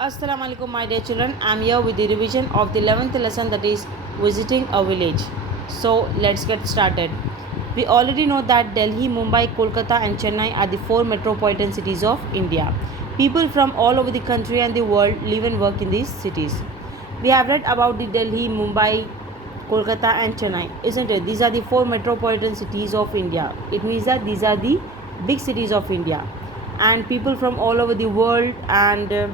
Assalamu alaikum, my dear children. I'm here with the revision of the 11th lesson, that is visiting a village. So let's get started. We already know that Delhi, Mumbai, Kolkata, and Chennai are the four metropolitan cities of India. People from all over the country and the world live and work in these cities. We have read about the Delhi, Mumbai, Kolkata, and Chennai, isn't it? These are the four metropolitan cities of India. It means that these are the big cities of India, and people from all over the world and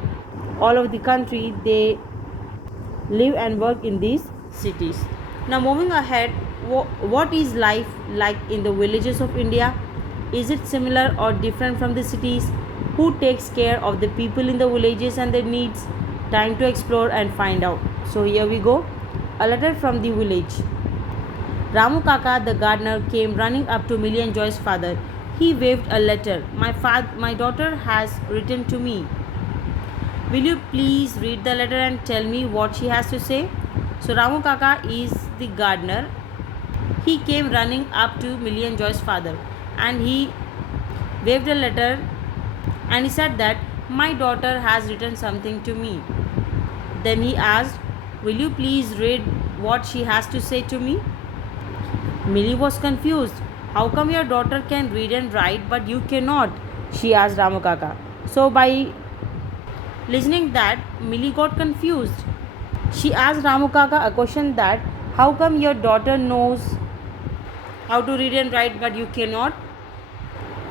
all over the country, they live and work in these cities. Now moving ahead, what is life like in the villages of India? Is it similar or different from the cities? Who takes care of the people in the villages and their needs? Time to explore and find out. So here we go. A letter from the village. Ramu Kaka, the gardener, came running up to Millie and Joy's father. He waved a letter. My daughter has written to me. Will you please read the letter and tell me what she has to say? So Ramu Kaka is the gardener. He came running up to Millie and Joy's father, and he waved a letter, and he said that my daughter has written something to me. Then he asked, will you please read what she has to say to me? Millie was confused. How come your daughter can read and write but you cannot? She asked Ramu Kaka. So by listening that, Millie got confused. She asked Ramu Kaka a question that, how come your daughter knows how to read and write but you cannot?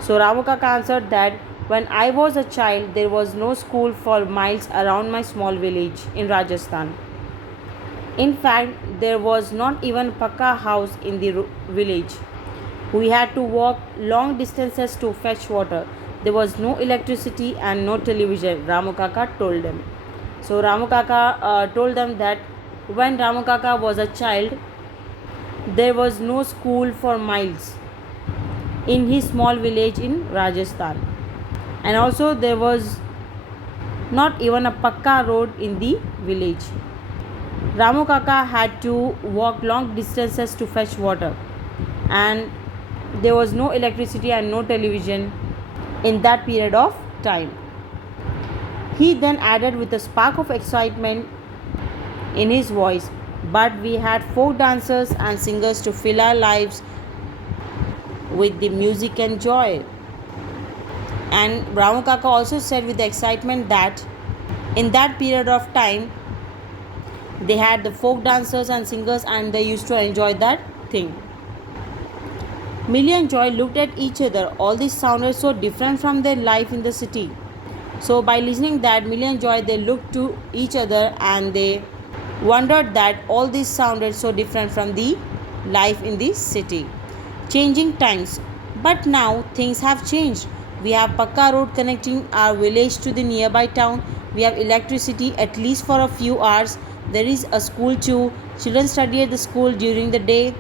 So Ramu Kaka answered that when I was a child there was no school for miles around my small village in Rajasthan. In fact, there was not even Pakka house in the village. We had to walk long distances to fetch water. There was no electricity and no television, Ramu Kaka told them. So Ramu Kaka told them that when Ramu Kaka was a child, there was no school for miles in his small village in Rajasthan. And also there was not even a Pakka road in the village. Ramu Kaka had to walk long distances to fetch water, and there was no electricity and no television in that period of time. He then added with a spark of excitement in his voice, but we had folk dancers and singers to fill our lives with the music and joy. And Ramu Kaka also said with the excitement that in that period of time they had the folk dancers and singers and they used to enjoy that thing. Millie and Joy looked at each other. All this sounded so different from their life in the city. So by listening that, Millie and Joy, they looked to each other and they wondered that all this sounded so different from the life in the city. Changing times. But now things have changed. We have Pakka road connecting our village to the nearby town. We have electricity at least for a few hours. There is a school too. Children study at the school during the day.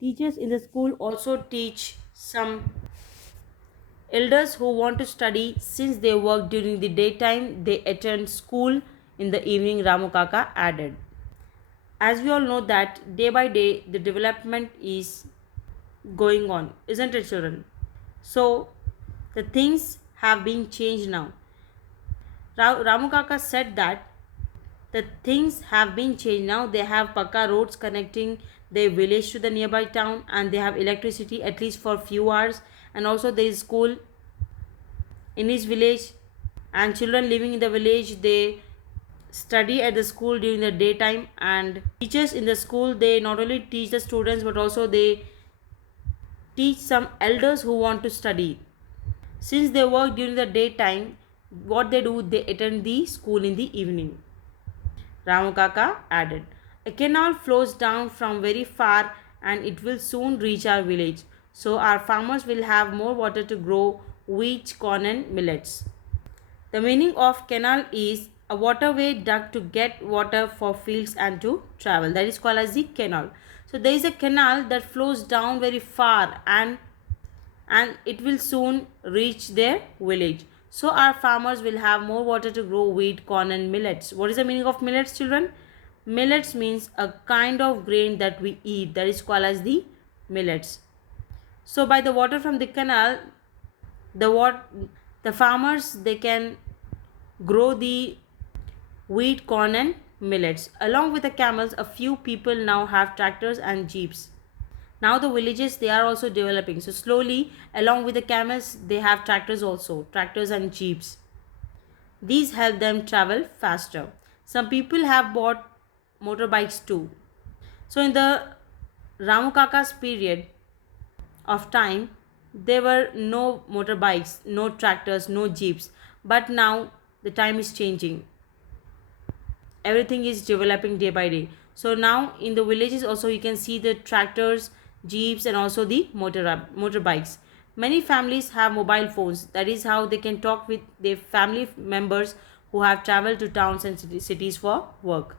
Teachers in the school also teach some elders who want to study. Since they work during the daytime, they attend school in the evening, Ramu Kaka added. As we all know that day by day the development is going on, isn't it children? So the things have been changed now. Ramu Kaka said that the things have been changed now. They have Pakka roads connecting their village to the nearby town, and they have electricity at least for few hours, and also there is school in his village, and children living in the village, they study at the school during the daytime, and teachers in the school, they not only teach the students but also they teach some elders who want to study. Since they work during the daytime, what they do, they attend the school in the evening, Ramu Kaka added. A canal flows down from very far and it will soon reach our village. So our farmers will have more water to grow wheat, corn and millets. The meaning of canal is a waterway dug to get water for fields and to travel. That is called as the canal. So there is a canal that flows down very far, and it will soon reach their village. So our farmers will have more water to grow wheat, corn and millets. What is the meaning of millets, children? Millets means a kind of grain that we eat, that is called as the millets. So by the water from the canal, the farmers, they can grow the wheat, corn, and millets. Along with the camels, a few people now have tractors and jeeps. Now the villages, they are also developing. So slowly, along with the camels, they have tractors also, tractors and jeeps. These help them travel faster. Some people have bought motorbikes too. So in the Ramu Kaka's period of time, there were no motorbikes, no tractors, no jeeps. But now the time is changing. Everything is developing day by day. So now in the villages also you can see the tractors, jeeps, and also the motorbikes. Many families have mobile phones. That is how they can talk with their family members who have traveled to towns and cities for work.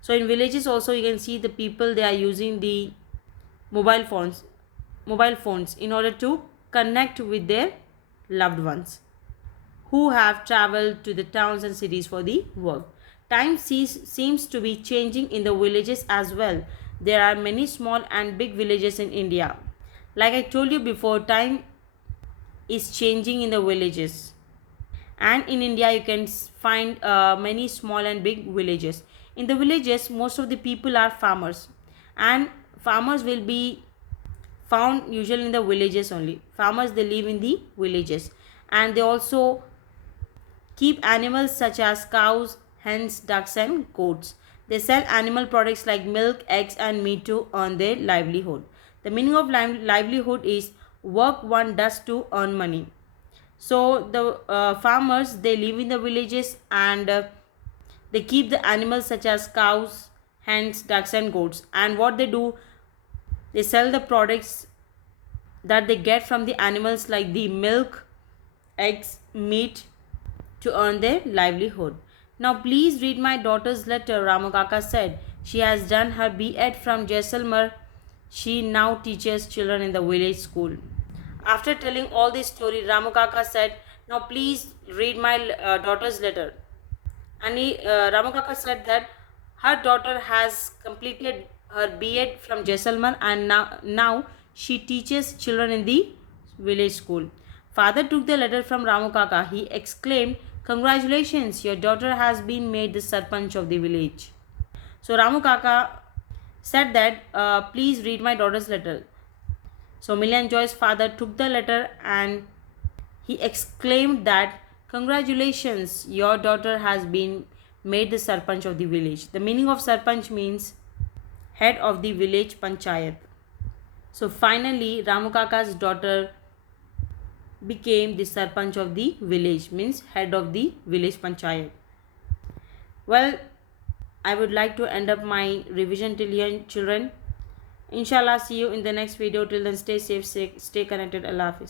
So in villages also you can see the people, they are using the mobile phones in order to connect with their loved ones who have traveled to the towns and cities for the work. Time seems to be changing in the villages as well. There are many small and big villages in India. Like I told you before, time is changing in the villages. And in India, you can find many small and big villages. In the villages, most of the people are farmers. And farmers will be found usually in the villages only. Farmers, they live in the villages. And they also keep animals such as cows, hens, ducks, and goats. They sell animal products like milk, eggs, and meat to earn their livelihood. The meaning of livelihood is work one does to earn money. So the farmers, they live in the villages, and they keep the animals such as cows, hens, ducks, and goats. And what they do, they sell the products that they get from the animals like the milk, eggs, meat, to earn their livelihood. Now please read my daughter's letter, Ramu Kaka said. She has done her B.Ed from Jaisalmer. She now teaches children in the village school. After telling all this story, Ramu Kaka said, now please read my daughter's letter. And Ramu Kaka said that her daughter has completed her B.Ed from Jaisalmer, and now she teaches children in the village school. Father took the letter from Ramu Kaka. He exclaimed, congratulations, your daughter has been made the Sarpanch of the village. So Ramu Kaka said that, please read my daughter's letter. So Millie Joy's father took the letter and he exclaimed that, congratulations, your daughter has been made the Sarpanch of the village. The meaning of Sarpanch means head of the village panchayat. So finally, Ramu Kaka's daughter became the Sarpanch of the village, means head of the village panchayat. Well, I would like to end up my revision till here, children. Inshallah, see you in the next video. Till then, stay safe, stay connected. Allah Hafiz.